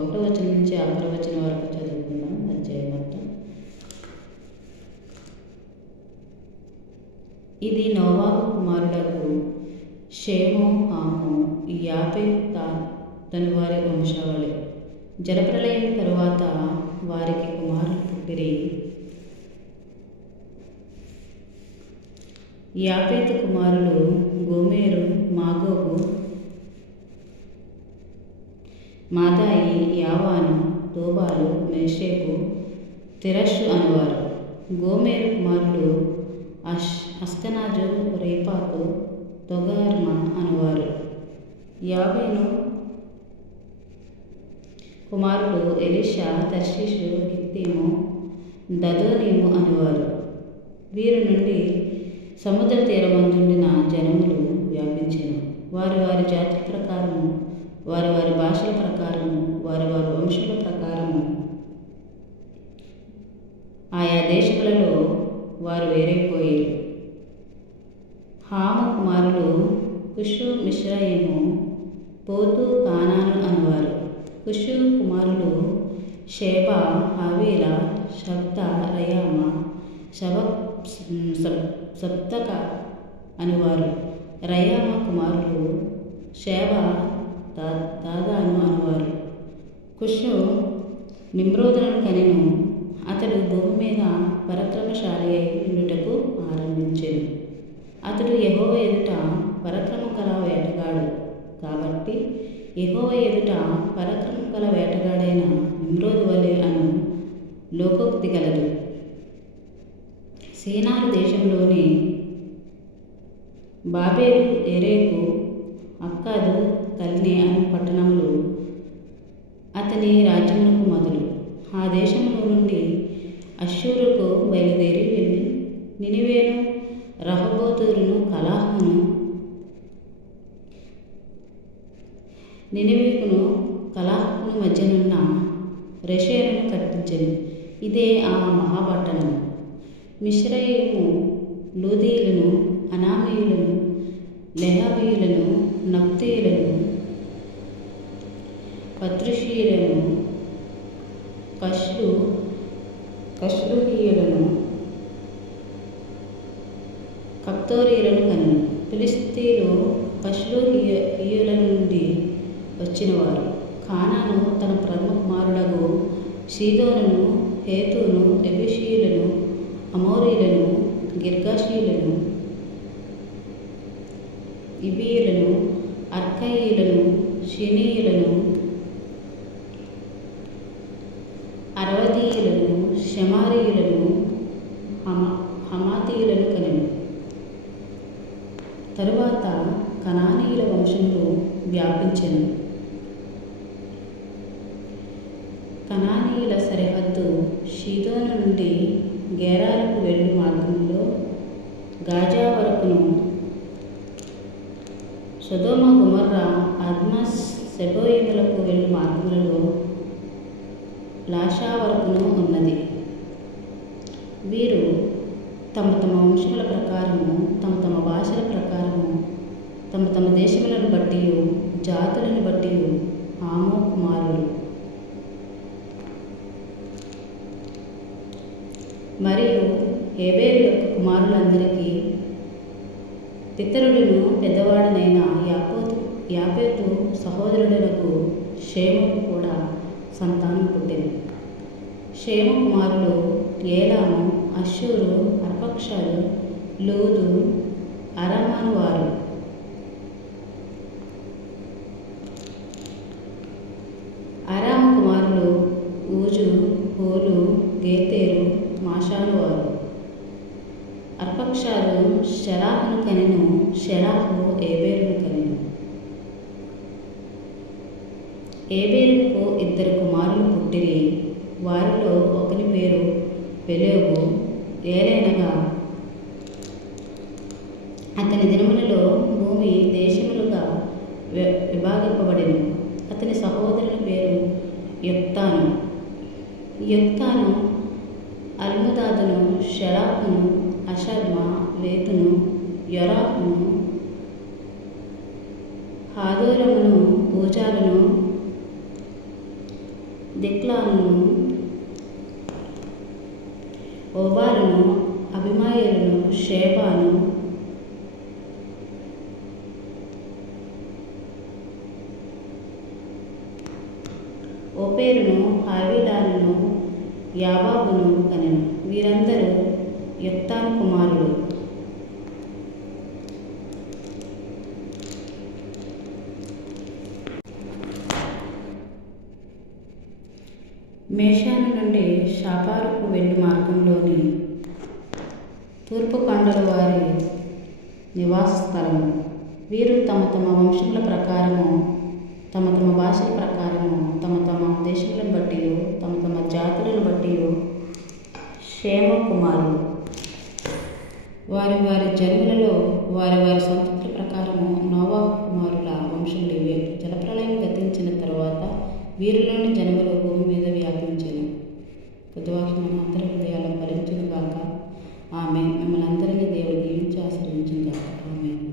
ఒకటో వచ్చిన నుంచి ఆఖరి వచ్చిన వరకు చదువుకున్నాం అధ్యాయం మొత్తం. ఇది నోవాహు కుమారులకు షేము హాము ఈ యాభై తను వారి వంశావళి. జలప్రలయం తరువాత వారికి కుమారులు పుట్టిరి. యాపేత కుమారులు గోమేరు మాగోగు మాతాయి యావాను తోబాలు మేషేకు తిరస్సు అనువారు. గోమేరు కుమారులు అష్ అస్కనాజు రేపాకు తొగార్మ అనువారు. యాభైను కుమారుడు ఎలిషా తర్షిషు కిత్తీము దదోనీము అనువారు. వీరి నుండి సముద్ర తీరమందుండిన జనములు వ్యాపించెను. వారి వారి జాతి ప్రకారము వారి వారి భాషల ప్రకారము వారి వారి వంశుల ప్రకారము. ఆయా దేశములలో వారు వేరైపోయారు హామ కుమారులు కుషు మిశ్రయము పోతు కానాను అనవారు. కుషు కుమారులు షేబ హవీల శబ్ద రయామ శబ సప్తక అనువారు. రయామ కుమారులు శేవ దాదాను అనువారు. కుషు నిమ్రోధులను కనెను అతడు భూమి మీద పరక్రమశాలి అయి ఉండుటకు ఆరంభించాడు అతడు యహోవ ఎదుట పరక్రమం కల వేటగాడు. కాబట్టి యహోవ ఎదుట పరక్రమం గల వేటగాడైన నిమ్రోధు వలె అను లోకోక్తి గలదు సీనారు దేశంలోని బాబేలు ఎరేకు అక్కాదు కల్నే అను పట్టణములు. అతని రాజ్యములకు మొదలు. ఆ దేశంలో నుండి అశ్షూరుకు బయలుదేరి వెళ్ళి నినివేను రహబోతురును కలాహును నినివేకును కలాహును మధ్యనున్న రెషేరును కట్టించను. ఇదే ఆ మహాపట్టణము. మిశ్రయము లూదీయులను అనామీయులను లెహాబీయులను నప్తీయులను పత్రుషీయులను కష్లు కష్లుహీయులను కప్తోరీయులను కను ఫిలిస్తీన్లు కష్లుహీయుల నుండి వచ్చినవారు. కానాను తన ప్రథమ కుమారుడగు సీదోనును హేతును ఎబిషీయులను అమోరీలను గిర్గాషీయులను ఇబియ అరవదీయులను షమారీయులను హమ హమాతీయులను కనెను. తరువాత కనానీయుల వంశంలో వ్యాపించెను. కనానీయుల సరిహద్దు షీదోను నుండి గేరాలకు వెళ్ళు మార్గంలో గాజా వరకును సుధోమ గుమర్ర అద్మస్ సెబోయిములకు వెళ్ళు మార్గములలో లాషా వరకును ఉన్నది. వీరు తమ తమ వంశముల ప్రకారము తమ తమ భాషల ప్రకారము తమ తమ దేశములను బట్టి జాతులను బట్టి ఆమో కుమారులు మరియు హేబేరు యొక్క కుమారులందరికీ పితరులను పెద్దవాడనైన యాపోతు యాపేతు సహోదరులకు షేముకు కూడా సంతానం పుట్టింది. షేమ కుమారులు ఏలాము అశ్షూరు అర్పక్షాలు లూదు అరమాను వారు. అరామ కుమారులు ఊజు హోలు గేతేరు మాషాలు వారు. అర్పక్షాలు షరాహును కనెను షరాహు ఏబేరు కనెను ఏబేరుకు ఇద్దరు కుమారులు పుట్టిరి. వారిలో ఒకని పేరు పెలేగు. ఏలైనగా అతని దినములలో భూమి దేశములుగా వి- విభాగింపబడింది అతని సహోదరుని పేరు యొక్తాను. యొక్తాను అల్ముదాదును షరాఫ్ను అషర్మ లేతును యొరాహును హాదూరమును ఊజాలను ఎత్లాను ఓబారును అభిమాయులను షేబాను ఓపేరును హావీలాను యాబాబును కనెను వీరందరూ యుక్తాన్ కుమారుడు మేషాను నుండి షాపారుకు వెళ్ళి మార్గంలోని తూర్పు కొండల వారి నివాస స్థలము వీరు తమ తమ వంశముల ప్రకారము తమ తమ భాషల ప్రకారము తమ తమ దేశములను బట్టి తమ తమ జాతులను బట్టి క్షేమ కుమారులు. వారి వారి జన్మలలో వారి వారి సంతృప్తి ప్రకారము నోవా కుమారుల వంశములు ఇవే వీరిలోని జనములు భూమి మీద వ్యాపించను. పొద్దువాక్షి అంతర అందరి హృదయాల్లో కాక ఆమె మిమ్మల్ని అందరినీ దేవుడు దీవించి ఆశ్రయించును ఆమె